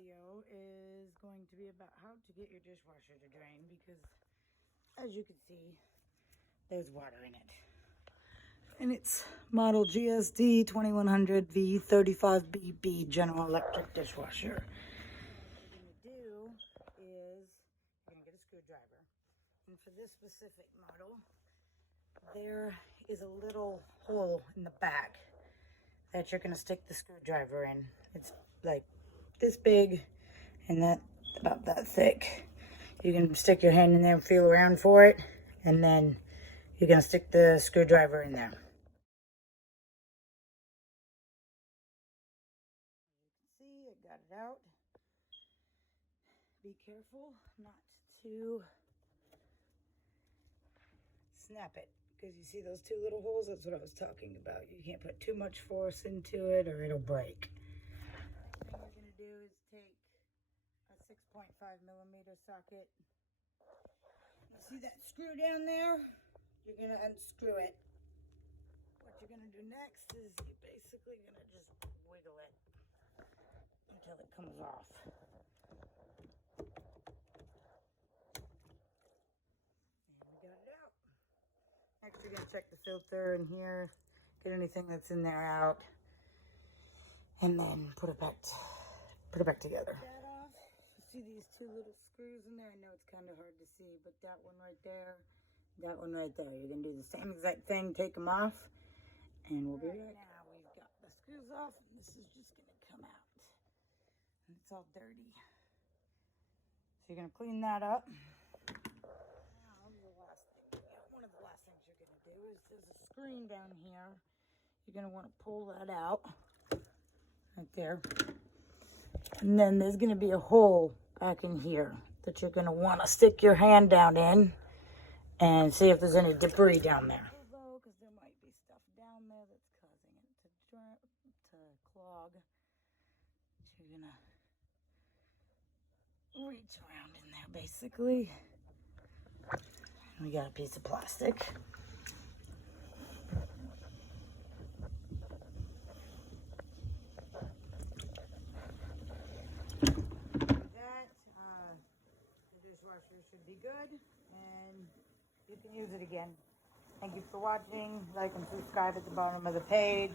video is going to be about how to get your dishwasher to drain, because as you can see, there's water in it. And it's model gsd2100v35bb General Electric dishwasher. What you're going to do is you're going to get a screwdriver. And for this specific model, there is a little hole in the back that you're going to stick the screwdriver in. It's like this big and that about that thick. You can stick your hand in there and feel around for it, and then you're going to stick the screwdriver in there. As you can see, I got it out. Be careful not to snap it, because you see those two little holes? That's what I was talking about. You can't put too much force into it or it'll break. Next thing you're going to do is take a 6.5mm socket. You see that screw down there? You're going to unscrew it. What you're going to do next is you're basically going to just wiggle it until it comes off. And we got it out. Next, you're going to check the filter in here, get anything that's in there out, and then put it back together. That off. You see these two little screws in there? I know it's kind of hard to see, but that one right there, that one right there. You're going to do the same exact thing, take them off, and we'll be right back. Now we've got the screws off, and this is just going to come out. And it's all dirty. So you're going to clean that up. One of the last things you're going to do is there's a screen down here. You're going to want to pull that out right there. And then there's going to be a hole back in here that you're going to want to stick your hand down in and see if there's any debris down there. Because there might be stuff down there that's causing it to clog. So you're going to reach around in there basically. We got a piece of plastic. The dishwasher should be good, and you can use it again. Thank you for watching. Like and subscribe at the bottom of the page.